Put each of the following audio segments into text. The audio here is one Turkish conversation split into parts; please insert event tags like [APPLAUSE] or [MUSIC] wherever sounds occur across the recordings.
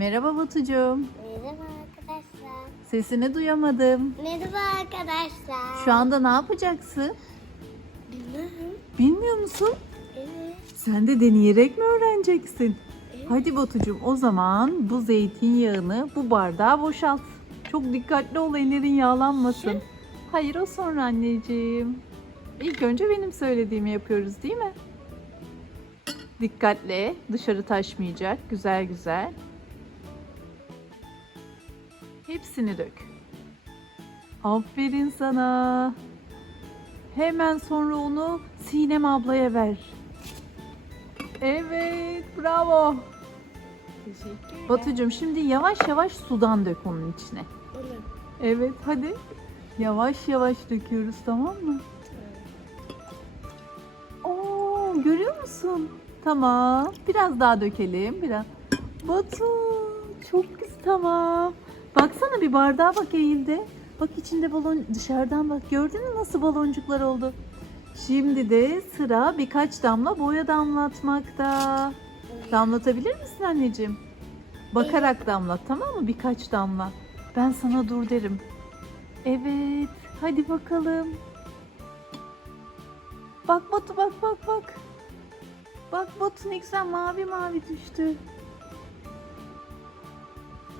Merhaba Batucuğum. Merhaba arkadaşlar. Sesini duyamadım. Merhaba arkadaşlar. Şu anda ne yapacaksın? Bilmem. Bilmiyor musun? Evet. Sen de deneyerek mi öğreneceksin? Hadi Batucuğum o zaman bu zeytinyağını bu bardağa boşalt. Çok dikkatli ol ellerin yağlanmasın. Hayır o sonra anneciğim. İlk önce benim söylediğimi yapıyoruz değil mi? Dikkatli dışarı taşmayacak güzel güzel. Hepsini dök. Aferin sana. Hemen sonra onu Sinem ablaya ver. Evet, bravo. Teşekkür Batucuğum şimdi yavaş yavaş sudan dök onun içine. Bunu. Evet, hadi. Yavaş yavaş döküyoruz tamam mı? Oo, görüyor musun? Tamam. Biraz daha dökelim. Biraz. Batu, çok güzel. Tamam. Baksana bir bardağa bak eğildi. Bak içinde balon dışarıdan bak. Gördün mü nasıl baloncuklar oldu? Şimdi de sıra birkaç damla boya damlatmakta. Damlatabilir misin anneciğim? Bakarak damlat tamam mı? Birkaç damla. Ben sana dur derim. Evet. Hadi bakalım. Bak Batu bak bak bak. Bak Batu ne güzel mavi mavi düştü.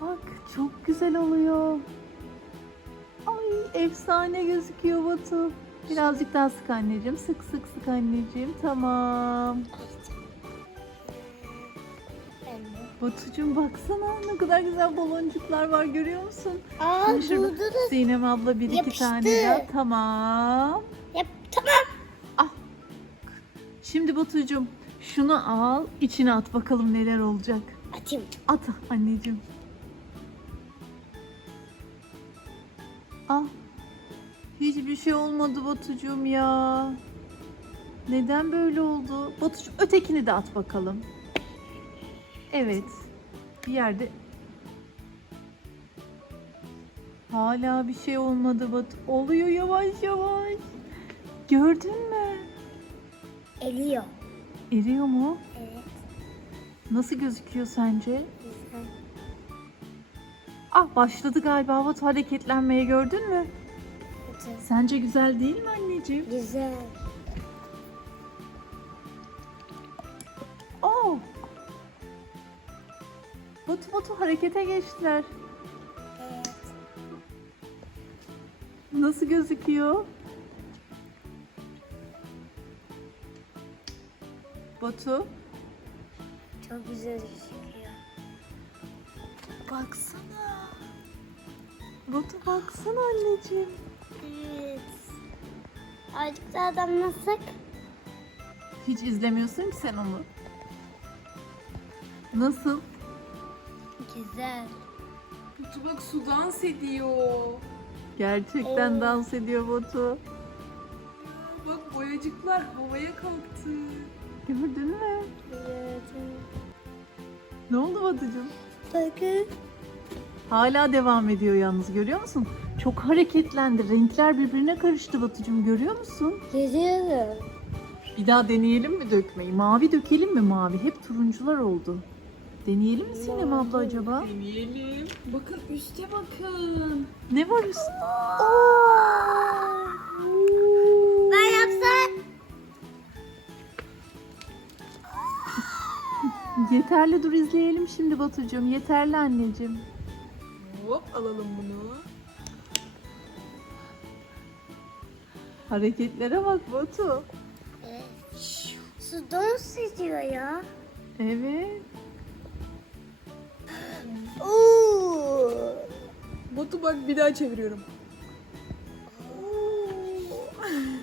Bak çok güzel oluyor. Ay efsane gözüküyor Batu. Birazcık daha sık anneciğim. Sık sık sık anneciğim. Tamam. Batucuğum baksana ne kadar güzel baloncuklar var görüyor musun? Aa Şimdi şurada da. Sinem abla bir iki Yapıştı. tane daha. Tamam. Yap, tamam. Şimdi Batucuğum şunu al içine at bakalım neler olacak. Atayım. At anneciğim. Ah. Hiçbir şey olmadı Batucuğum ya. Neden böyle oldu? Batucuğum ötekini de at bakalım. Evet. Bir yerde Hala bir şey olmadı Batu. Oluyor yavaş yavaş. Gördün mü? Eliyor. Eriyor mu? Evet. Nasıl gözüküyor sence? Güzel. Ah başladı galiba Batu hareketlenmeye gördün mü? Güzel. Sence güzel değil mi anneciğim? Güzel. Oh! Batu Batu harekete geçtiler. Evet. Nasıl gözüküyor? Batu Çok güzel gözüküyor. Baksana. Batu baksana anneciğim. Evet. Azıcık daha damlasak. Hiç izlemiyorsun ki sen onu. Nasıl? Güzel. Kutu bak su dans ediyor. Gerçekten Evet. dans ediyor Batu. Bak boyacıklar havaya kalktı. Gördün mü? Evet. Ne oldu Batucuğum? Bakın. Hala devam ediyor yalnız görüyor musun? Çok hareketlendi. Renkler birbirine karıştı Batucuğum görüyor musun? Görüyorum. Bir daha deneyelim mi dökmeyi? Mavi dökelim mi mavi? Hep turuncular oldu. Deneyelim mi Sinem abla acaba? Deneyelim. Bakın üste bakın. Ne var üstünde? Ben Yeterli dur izleyelim şimdi Batucuğum. Yeterli anneciğim. Hop alalım bunu. Hareketlere bak Batu. Evet. Su dans ediyor ya. Evet. Oo. Batu bak bir daha çeviriyorum.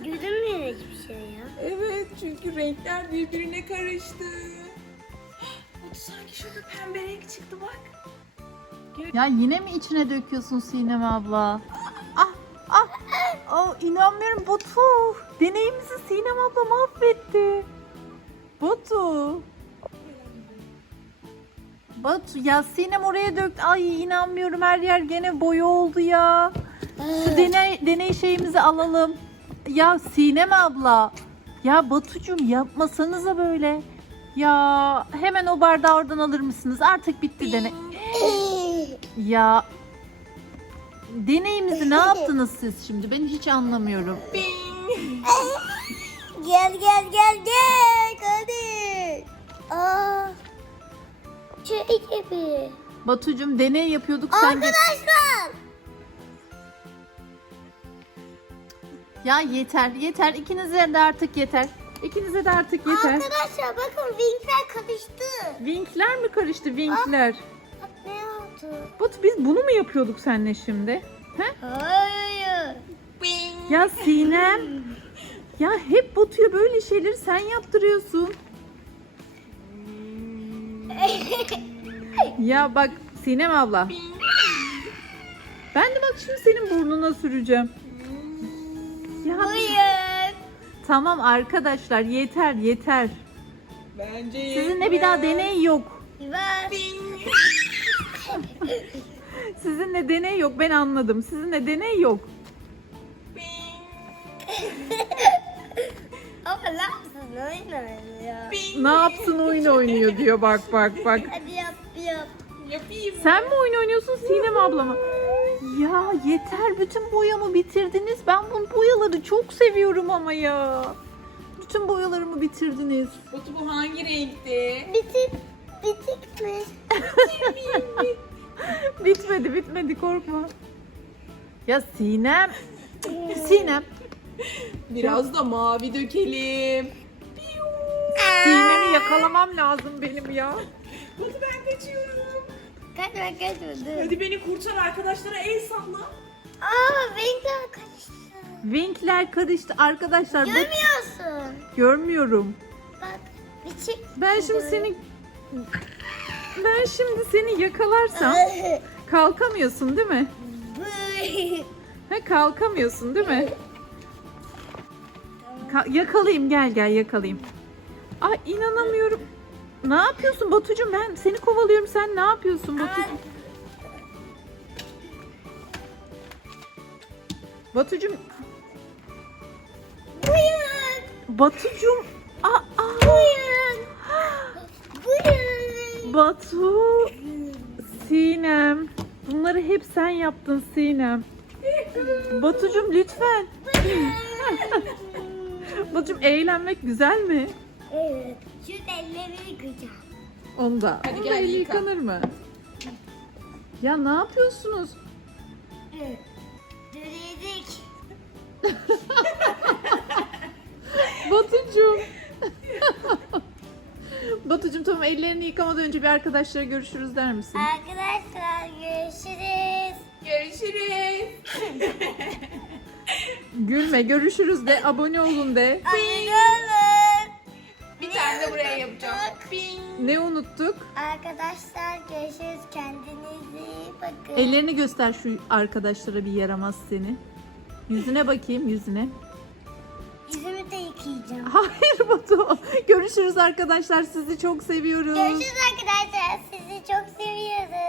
Görünmüyor hiçbir şey ya. Evet çünkü renkler birbirine karıştı. Sanki şurada pembe renk çıktı bak. Ya yine mi içine döküyorsun Sinem abla? Ah ah. Oh, inanmıyorum Batu. Deneyimizi Sinem abla mahvetti. Batu. Batu ya Sinem oraya döktü. Ay inanmıyorum her yer gene boya oldu ya. Şu deney, deney şeyimizi alalım. Ya Sinem abla. Ya Batucuğum yapmasanıza böyle. Ya hemen o bardağı oradan alır mısınız? Artık bitti dene. [LAUGHS] Ya deneyimizi ne yaptınız siz şimdi? Ben hiç anlamıyorum. [LAUGHS] Gel gel gel gel hadi. Aa. Şey gibi. Batucum deney yapıyorduk sen git. Arkadaşlar. Ya yeter yeter ikinize de artık yeter. İkinize de artık yeter. Arkadaşlar bakın vinkler karıştı. Winkler mi karıştı Winkler? Bak ne oldu? Batu biz bunu mu yapıyorduk seninle şimdi? Hayır. Bing. Ya Sinem. Ya hep Batu'ya böyle şeyleri sen yaptırıyorsun. [LAUGHS] Ya bak Sinem abla. Ben de bak şimdi senin burnuna süreceğim. Ya Hayır. Tamam arkadaşlar yeter yeter. Bence Sizinle bir daha deney yok. Ver. [LAUGHS] Sizinle deney yok ben anladım. Sizinle deney yok. [LAUGHS] Ama ne yapsın oyun oynuyor. Ne yapsın oyun oynuyor diyor bak bak bak. Hadi yap yap. Yapayım. Sen mi oyun oynuyorsun Sinem abla mı? Ya yeter bütün boyamı bitirdiniz. Ben bu boyaları çok seviyorum ama ya. Bütün boyalarımı bitirdiniz. Batu bu hangi renkti? Bitik. Bitik mi? bitmedi bitmedi korkma. Ya Sinem. Sinem. Biraz da mavi dökelim. Sinem'i yakalamam lazım benim ya. Batu ben kaçıyorum. Kaçma kaçma dur. Hadi beni kurtar arkadaşlara el salla. Aa renkler karıştı. Winkler karıştı arkadaşlar. Görmüyorsun. Görmüyorum. Bak bitik. Ben şimdi seni ben şimdi seni yakalarsam [LAUGHS] kalkamıyorsun değil mi? [LAUGHS] Ha kalkamıyorsun değil mi? Ka- yakalayayım gel gel yakalayayım. Ay inanamıyorum. Ne yapıyorsun Batucuğum ben seni kovalıyorum sen ne yapıyorsun Batu? Batucuğum Buyurun. Batucuğum aa, aa. Buyurun. Buyurun. Batu Sinem bunları hep sen yaptın Sinem. Batucuğum lütfen. [LAUGHS] Batucuğum eğlenmek güzel mi? Evet. Şu elleri yıkayacağım. Onda. Hadi Onda gel eli yıka. yıkanır mı? Ya ne yapıyorsunuz? Evet. Dönedik. [LAUGHS] Batucuğum. [LAUGHS] Batucuğum tamam ellerini yıkamadan önce bir arkadaşlara görüşürüz der misin? Arkadaşlar görüşürüz. Görüşürüz. Gülme görüşürüz de abone olun de. Abone Ne unuttuk? Arkadaşlar görüşürüz. Kendinize iyi bakın. Ellerini göster şu arkadaşlara bir yaramaz seni. Yüzüne bakayım yüzüne. Yüzümü de yıkayacağım. [LAUGHS] Hayır Batu. Görüşürüz arkadaşlar. Sizi çok seviyoruz. Görüşürüz arkadaşlar. Sizi çok seviyoruz.